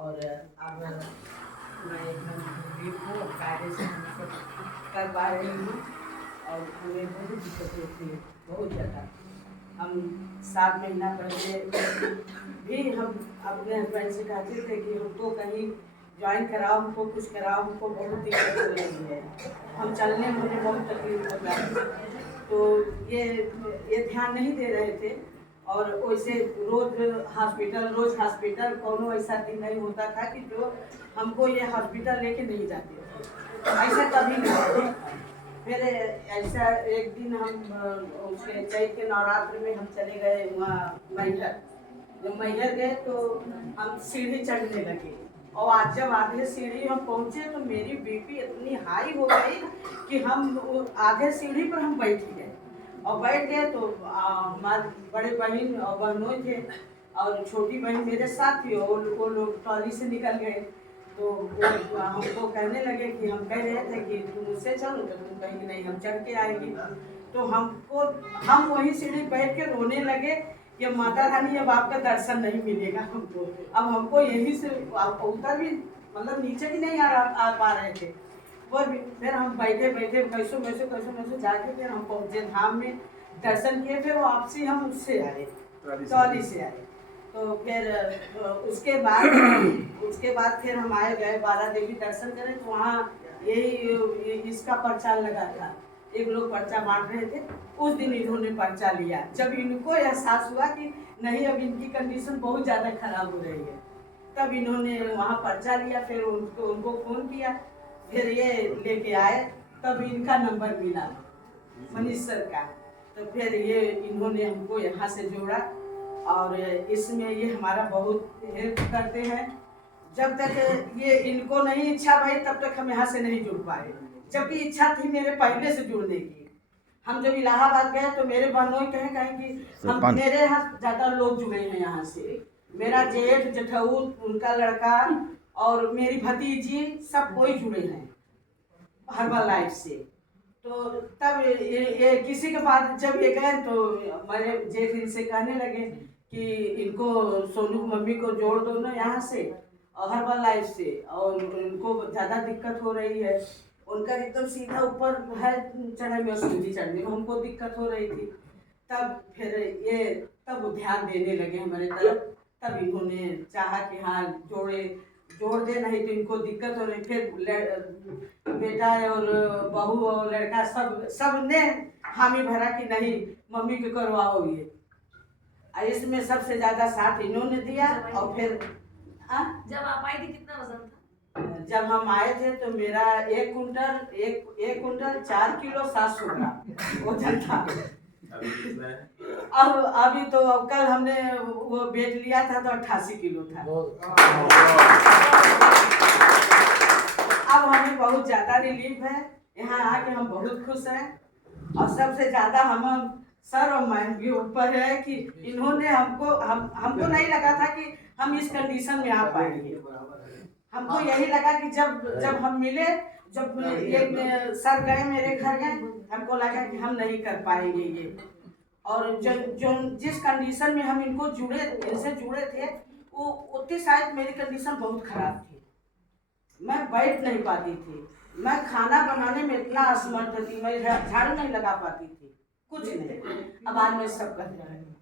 और अब मैं एकदम ठीक हूँ, कायदे से हम सब कर पा रही हूँ। और हमें बहुत दिक्कत होती है, बहुत ज़्यादा। हम 7 महीना पहले भी हम अपने हस्बैंड से कहते थे कि हमको कहीं ज्वाइन कराओ, हमको कुछ कराओ, हमको बहुत दिक्कत हो रही है, हम चलने में मुझे बहुत तकलीफ होता है। तो ये ध्यान नहीं दे रहे थे। और वैसे रोज़ हॉस्पिटल कोनो ऐसा दिन नहीं होता था कि जो हमको ये हॉस्पिटल लेके नहीं जाते थे, ऐसा कभी नहीं। फिर ऐसा एक दिन हम उसके चैत के नवरात्र में हम चले गए वहाँ मैहर। जब मैहर गए तो हम सीढ़ी चढ़ने लगे, और आज जब आधे सीढ़ी हम पहुँचे तो मेरी बीपी इतनी हाई हो गई कि हम आधे सीढ़ी पर हम बैठ गए। और बैठ गए तो हमारे बड़े बहन और बहनों थे, और छोटी बहन मेरे साथ थी, और वो लोग ट्रॉली से निकल गए। तो वो हमको कहने लगे कि हम कह रहे थे कि तुम उससे चलो, तो तुम कहेंगे नहीं हम चढ़ के आएंगे। तो हम वहीं सीढ़ी बैठ के रोने लगे कि माता रानी अब आपका दर्शन नहीं मिलेगा हमको। अब हमको यहीं से उतर भी मतलब नीचे भी नहीं आ पा रहे थे। फिर हम बैठे कैसे जाके फिर हम पहुँचे धाम में, दर्शन किए। फिर वापसी हम उससे आए, ट्रॉली से आए। तो फिर उसके बाद फिर हम आए गए बाला देवी दर्शन करें। तो वहाँ यही इसका पर्चा लगा था, एक लोग पर्चा बांट रहे थे। उस दिन इन्होंने पर्चा लिया। जब इनको एहसास हुआ कि नहीं अब इनकी कंडीशन बहुत ज़्यादा खराब हो रही है, तब इन्होंने वहाँ पर्चा लिया। फिर उनको फ़ोन किया, फिर ये लेके आए, तब इनका नंबर मिला मनीष सर का। तो फिर ये इन्होंने हमको यहाँ से जोड़ा, और इसमें ये हमारा बहुत हेल्प करते हैं। जब तक ये इनको नहीं इच्छा भाई, तब तक हम यहाँ से नहीं जुड़ पाए, जबकि इच्छा थी मेरे पहले से जुड़ने की। हम जब इलाहाबाद गए तो मेरे बहनों कहें कि मेरे यहाँ ज़्यादा लोग जुड़े हैं यहाँ से। मेरा जेठ जेठऊ, उनका लड़का और मेरी भतीजी सब कोई जुड़े हैं हर्बल लाइफ से। तो तब ये किसी के बाद जब ये गए तो मेरे जेठ इनसे कहने लगे कि इनको सोनू मम्मी को जोड़ दो ना यहाँ से और हर्बल लाइफ से, और उनको ज़्यादा दिक्कत हो रही है। उनका एकदम सीधा ऊपर है चढ़ाई में, सीढ़ी चढ़ने में हमको दिक्कत हो रही थी। तब वो ध्यान देने लगे हमारे तरफ। तब इन्होंने चाहा कि हाँ जोड़ दे, नहीं तो इनको दिक्कत हो रही। फिर बेटा और बहू और लड़का सब ने हामी भरा कि नहीं मम्मी को करवाओ ये। इसमें सबसे ज्यादा साथ इन्होंने दिया। और फिर जब आप आई थी कितना वजन था? जब हम आए थे तो मेरा 1 कुंटल 4 किलो 700 ग्राम वजन था। अब अभी तो कल हमने वो वेट लिया था तो 88 किलो था। अब हमें बहुत ज़्यादा रिलीफ है, यहाँ आके हम बहुत खुश हैं। और सबसे ज़्यादा हम सर और मैं भी ऊपर है कि इन्होंने हमको नहीं लगा था कि हम इस कंडीशन में आ पाएंगे। हमको यही लगा कि जब हम मिले, जब एक सर गए मेरे घर गए, हमको लगा कि हम नहीं कर पाएंगे ये। और जो जिस कंडीशन में हम इनसे जुड़े थे, वो उतनी शायद मेरी कंडीशन बहुत खराब थी। मैं बैठ नहीं पाती थी, मैं खाना बनाने में इतना असमर्थ थी, मैं झाड़ू नहीं लगा पाती थी, कुछ नहीं। अब आज मैं सब कर रही हूँ।